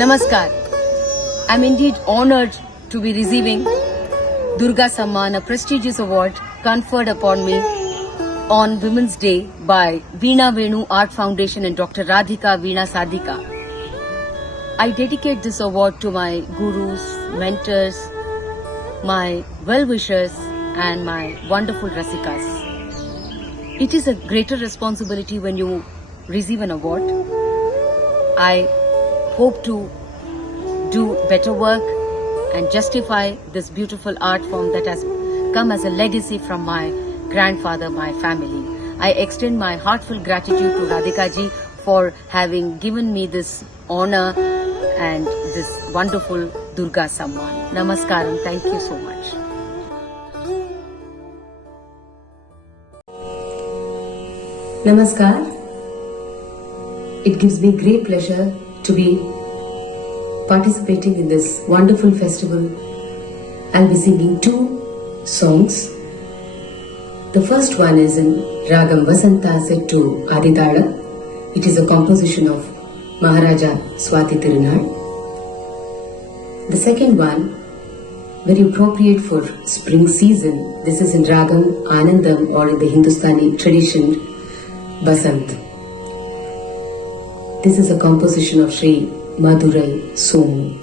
Namaskar. I'm indeed honored to be receiving Durga Samman, a prestigious award conferred upon me on Women's Day by Veena Venu Art Foundation and Dr. Radhika Veena Sadhika. I dedicate this award to my gurus, mentors, my well-wishers and my wonderful Rasikas. It is a greater responsibility when you receive an award. I hope to do better work and justify this beautiful art form that has come as a legacy from my grandfather, my family. I extend my heartfelt gratitude to Radhika ji for having given me this honor and this wonderful Durga Samman. Namaskaram. Thank you so much. Namaskar. It gives me great pleasure to be participating in this wonderful festival. I'll be singing two songs. The first one is in Ragam Vasanta set to Aditala. It is a composition of Maharaja Swati Tirunal. The second one, very appropriate for spring season. This is in Ragam Anandam, or in the Hindustani tradition, Basant. This is a composition of Sri Madurai Somu.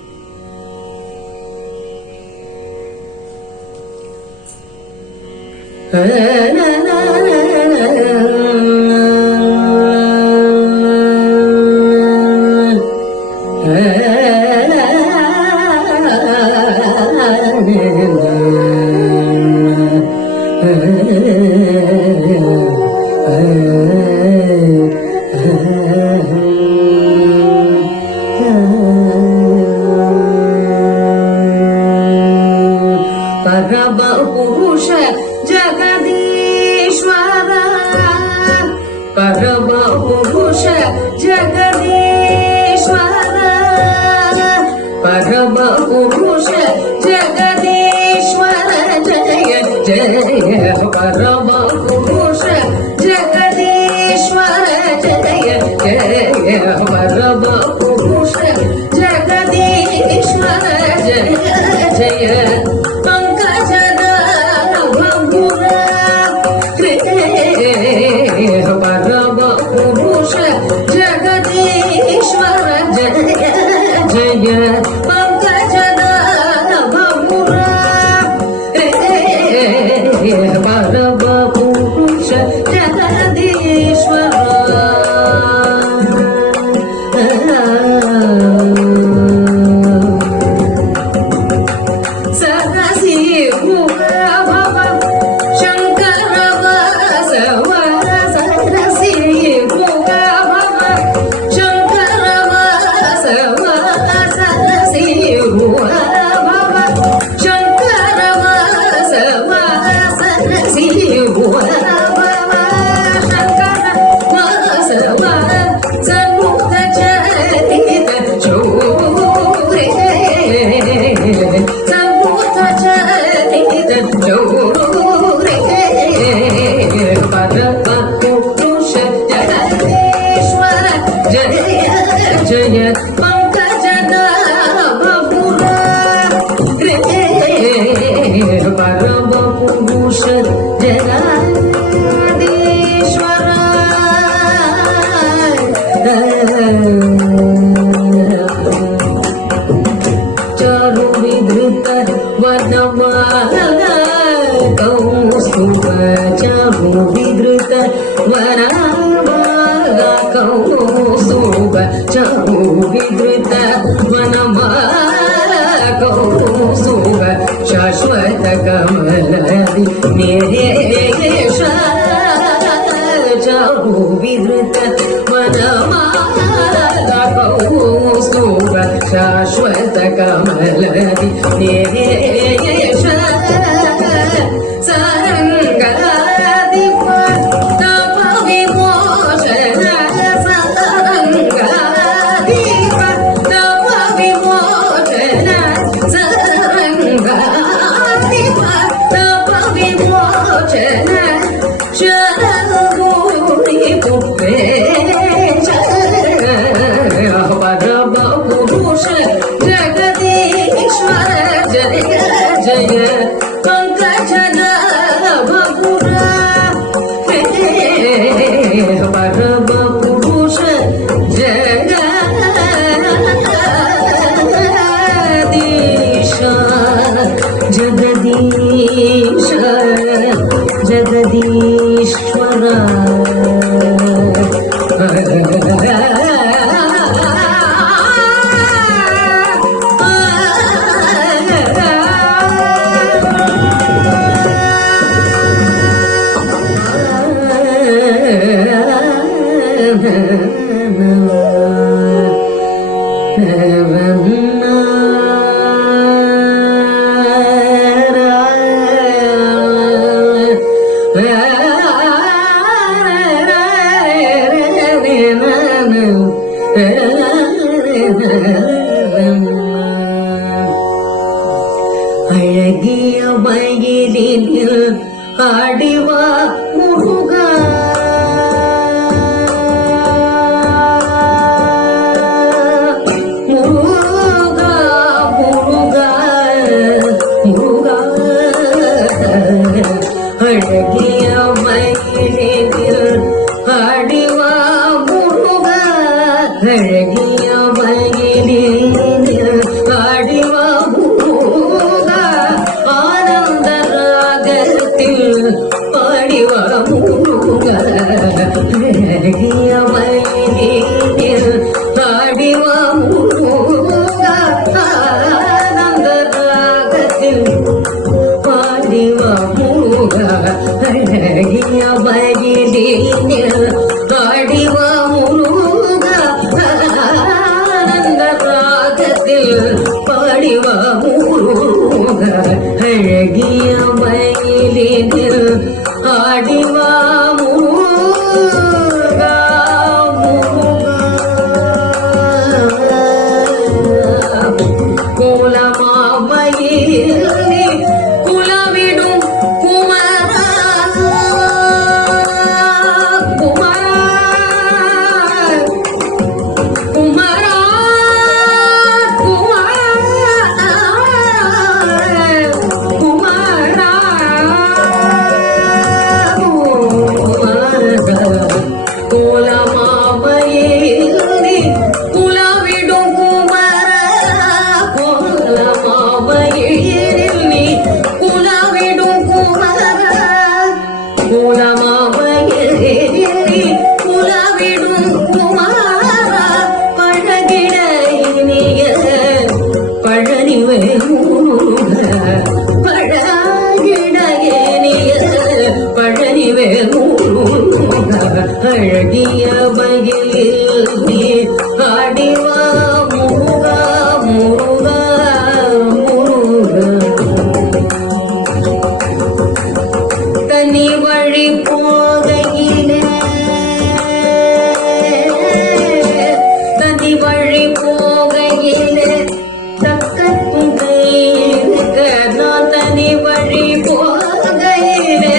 Purush அழகிய வயலில் ஆடிவா முருகா முருகா முருகா முருகா அழகிய வயலில் ஆடிவா முருகா அழகிய வயலில் ஆடிவா முருகா ஆனந்த ராகத்தில் பாடிவா முருகா அழகிய வயலில் ஆடிவா முருகா ஆனந்த ராகத்தில் பாடிவா முருகா அழகிய வயலில் ஆடிவா முருகா ஆனந்த ராகத்தில் பாடிவா முருகா அழகிய வயலில் ஆடிவா முருகா கோலமாமயிலே குலவிடும் குமரா குமரா குமரா குமரா கோலமாமயிலே குலவிடும் குமரா கோலமாமயிலே குலவிடும் குமரா கோலமாமயிலே குலவிடும் குமரா பழகிட இனிய பழனிவே முருகா பழகிட இனிய பழனிவே முருகா அழகிய வயலில் நீ ஆடிவா முருகா முருகா முருகா தனி வழி போகையிலே தனி வழி போகையிலே தக்கத்தும் கையிருக்க நான் தனி வழி போகையிலே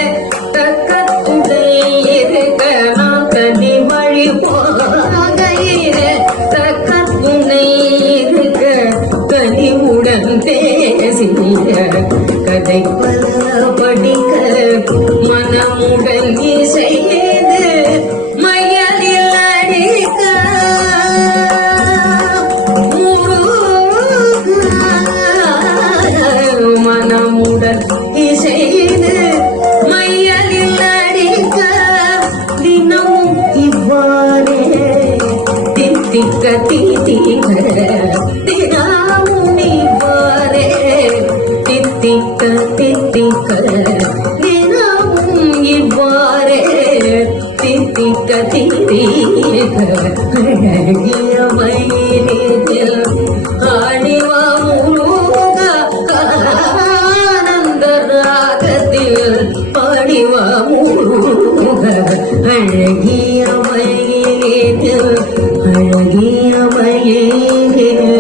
தக்கத்தும் கையிருக்க நான் தனி வழி போகையிலே தக்கத்தும் கையிருக்க கனிவுடன் பேசிய கதை பல படிக்க மனமுடன் இசையது மையலில் அடிக்க மனமுடன் இசையது மையலில் அடிக்க தினமும் இவ்வாறே தித்திக்க தித்திக்க தினமும் இவ்வாறே தித்திக்க தித்திக்க தினமும் இவ்வாறே தித்திக்க தித்திக்க அழகிய வயலில் ஆடிவா முருகா ஆனந்த ராகத்தில் பாடிவா முருகா அழகிய வயலில் அழகிய வயலில்